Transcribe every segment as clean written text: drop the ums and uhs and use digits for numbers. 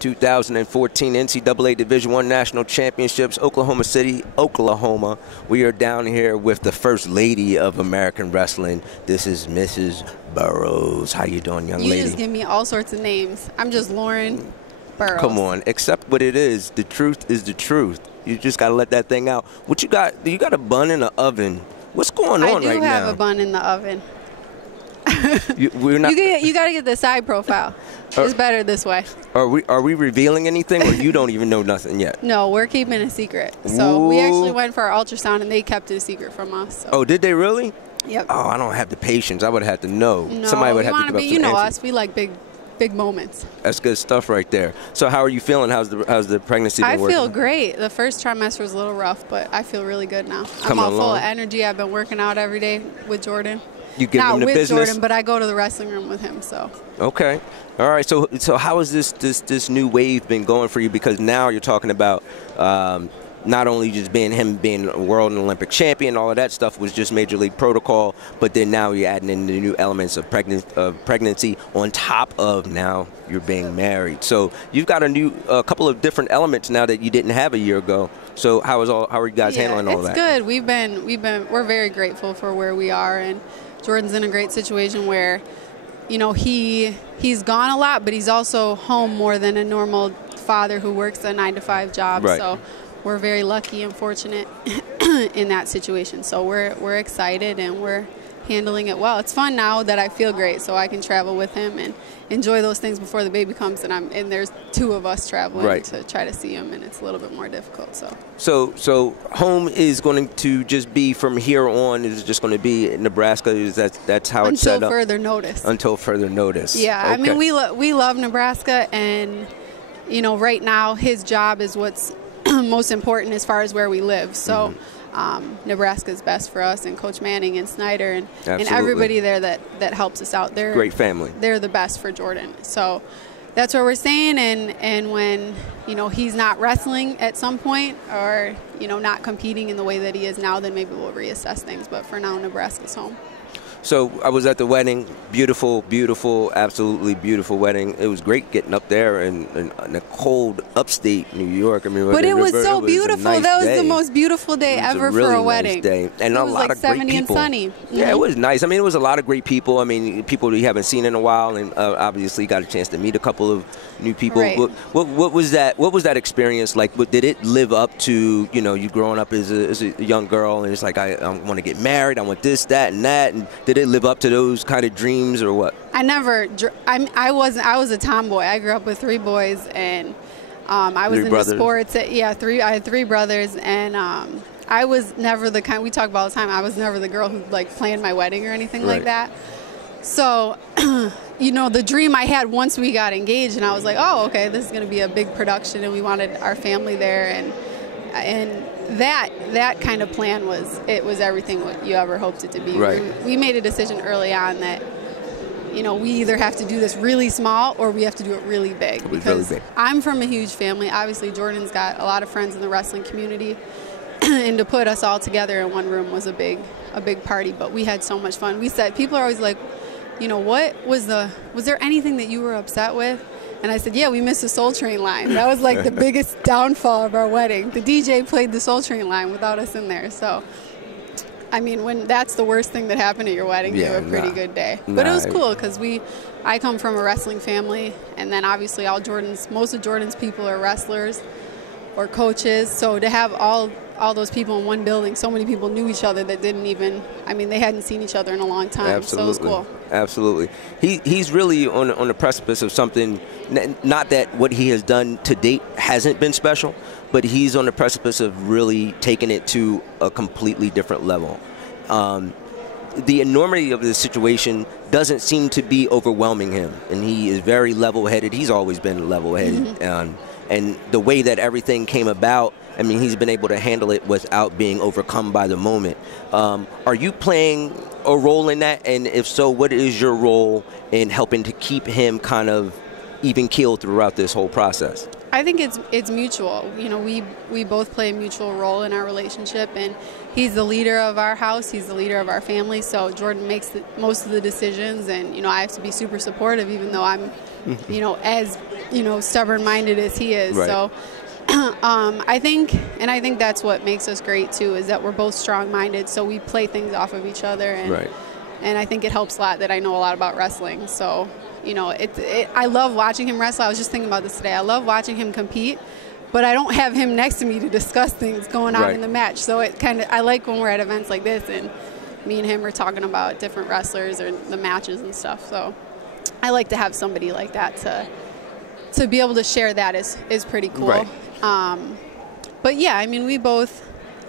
2014 NCAA Division I National Championships, Oklahoma City, Oklahoma. We are down here with the First Lady of American Wrestling. This is Mrs. Burroughs. How you doing, young lady? You just give me all sorts of names. I'm just Lauren Burroughs. Come on, accept what it is. The truth is the truth. You just got to let that thing out. What you got? You got a bun in the oven. What's going on right now? I do have a bun in the oven. We're not. You got to get the side profile. It's better this way. Are we revealing anything, or you don't even know nothing yet? No, we're keeping it a secret. So we actually went for our ultrasound, and they kept it a secret from us. So. Oh, did they really? Yep. Oh, I don't have the patience. I would have to know. No, somebody would have to give up some you know answers. us. We like big moments. That's good stuff right there. So how are you feeling? How's the pregnancy been working? I feel great. The first trimester was a little rough, but I feel really good now. I'm Coming all full along. of energy. I've been working out every day with Jordan. You give him the business? Not with Jordan, but I go to the wrestling room with him. So. Okay. All right. So how has this new wave been going for you? Because now you're talking about not only just him being a world and Olympic champion, all of that stuff was just major league protocol, but then now you're adding in the new elements of pregnancy on top of now you're being married. So you've got a couple of different elements now that you didn't have a year ago. So how are you guys handling all that? It's good. We're very grateful for where we are, and Jordan's in a great situation where, you know, he's gone a lot, but he's also home more than a normal father who works a 9-to-5 job. Right. So we're very lucky and fortunate in that situation. So we're excited and we're handling it well. It's fun now that I feel great, so I can travel with him and enjoy those things before the baby comes. And there's two of us traveling to try to see him, and it's a little bit more difficult. So home is going to just be from here on. Is it just going to be in Nebraska? That's how it's set up? Until further notice. Until further notice. Yeah, okay. I mean we love Nebraska, and you know right now his job is what's most important as far as where we live. So Nebraska is best for us, and Coach Manning and Snyder and everybody there that helps us out. They're great family. They're the best for Jordan. So that's where we're staying, and when you know he's not wrestling at some point, or you know not competing in the way that he is now, then maybe we'll reassess things. But for now, Nebraska's home. So I was at the wedding. Beautiful, beautiful, absolutely beautiful wedding. It was great getting up there in the cold upstate New York. I mean, but it was so beautiful. That was the most beautiful day ever for a wedding. Nice day. And it a was lot like of great 70 people. and sunny. Yeah, it was nice. I mean, it was a lot of great people. I mean, people you haven't seen in a while, and obviously got a chance to meet a couple of new people. Right. What was that? What was that experience like? Did it live up to you growing up as a young girl, and it's like I want to get married, I want this, that, and that, and did it live up to those kind of dreams or what? I was a tomboy. I grew up with 3 boys, and I was into sports. Yeah, I had 3 brothers, and I was never the kind, we talk about all the time, I was never the girl who like planned my wedding or anything like that. So, you know, the dream I had once we got engaged, and I was like, oh, okay, this is going to be a big production, and we wanted our family there, and that kind of plan was everything what you ever hoped it to be. Right. We made a decision early on that, you know, we either have to do this really small or we have to do it really big. Because I'm from a huge family. Obviously, Jordan's got a lot of friends in the wrestling community, and to put us all together in one room was a big party. But we had so much fun. We said, people are always like, you know, was there anything that you were upset with? And I said, yeah, we missed the Soul Train line. That was like the biggest downfall of our wedding. The DJ played the Soul Train line without us in there. So, I mean, when that's the worst thing that happened at your wedding, you have a pretty good day. But it was cool because I come from a wrestling family, and then obviously most of Jordan's people are wrestlers or coaches. So to have all those people in one building, so many people knew each other that they hadn't seen each other in a long time. Absolutely. So it was cool. Absolutely. He's really on the precipice of something, not that what he has done to date hasn't been special, but he's on the precipice of really taking it to a completely different level. The enormity of the situation doesn't seem to be overwhelming him, and he is very level-headed. He's always been level-headed. And the way that everything came about, I mean, he's been able to handle it without being overcome by the moment. Are you playing a role in that? And if so, what is your role in helping to keep him kind of even-keeled throughout this whole process? I think it's mutual. You know, we both play a mutual role in our relationship, and he's the leader of our house. He's the leader of our family. So Jordan makes most of the decisions, and you know, I have to be super supportive, even though I'm, you know, as stubborn-minded as he is. Right. So I think that's what makes us great too, is that we're both strong-minded, so we play things off of each other, and Right. and I think it helps a lot that I know a lot about wrestling. So I love watching him wrestle. I was just thinking about this today. I love watching him compete, but I don't have him next to me to discuss things going on Right. in the match. So I like when we're at events like this and me and him are talking about different wrestlers or the matches and stuff. So I like to have somebody like that to be able to share that is pretty cool. Right. But yeah, I mean,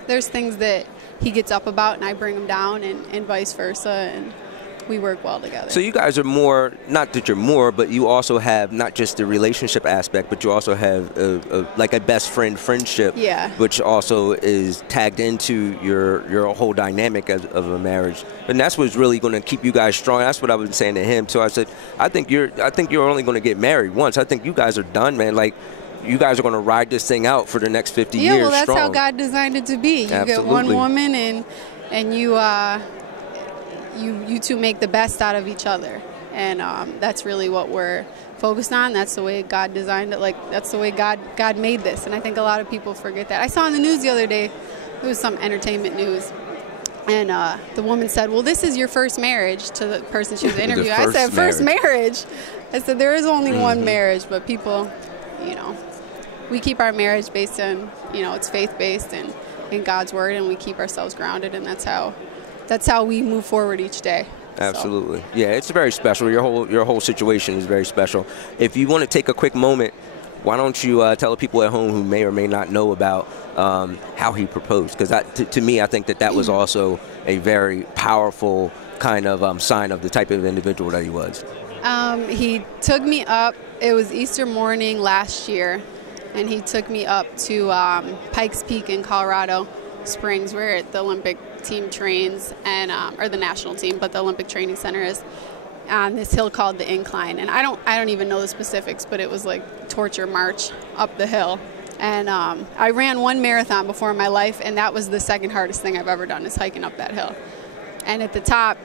there's things that he gets up about and I bring him down, and vice versa, and we work well together. So you guys are more, not that you're more, but you also have not just the relationship aspect, but you also have like a best friend friendship, Yeah. which also is tagged into your whole dynamic of a marriage. And that's what's really going to keep you guys strong. That's what I was saying to him. So I said, I think you're only going to get married once. I think you guys are done, man. Like, you guys are going to ride this thing out for the next 50 years. Yeah, well, that's strong. how God designed it to be. You Absolutely. get one woman, and you two make the best out of each other, and that's really what we're focused on. That's the way God designed it. Like, that's the way God made this, and I think a lot of people forget that. I saw in the news the other day, it was some entertainment news, and the woman said, "Well, this is your first marriage," to the person she was interviewing. I said, "First marriage?" I said, "There is only one marriage," but people, we keep our marriage based on, it's faith-based and in God's word, and we keep ourselves grounded, and that's how we move forward each day. Absolutely. So. Yeah, it's very special. Your whole situation is very special. If you want to take a quick moment, why don't you tell the people at home who may or may not know about how he proposed? Because to me, I think that was also a very powerful kind of sign of the type of individual that he was. He took me up. It was Easter morning last year, and he took me up to Pikes Peak in Colorado Springs, where the Olympic team trains, and or the national team, but the Olympic Training Center is on this hill called the Incline. And I don't even know the specifics, but it was like torture march up the hill. And I ran one marathon before in my life, and that was the second hardest thing I've ever done, is hiking up that hill. And at the top,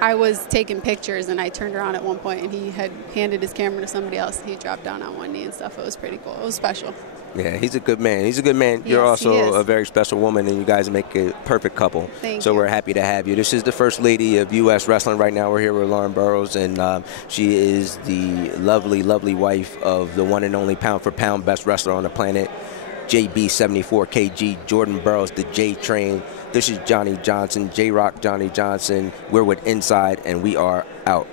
I was taking pictures, and I turned around at one point, and he had handed his camera to somebody else. He dropped down on one knee and stuff. It was pretty cool. It was special. Yeah, he's a good man. He's a good man. Yes, You're also a very special woman, and you guys make a perfect couple. Thank so you. we're happy to have you. This is the First Lady of U.S. Wrestling right now. We're here with Lauren Burroughs, and she is the lovely, lovely wife of the one and only pound-for-pound best wrestler on the planet, JB 74 kg, Jordan Burroughs, the J Train. This is Johnny Johnson, J-Rock Johnny Johnson. We're with Inside, and we are out.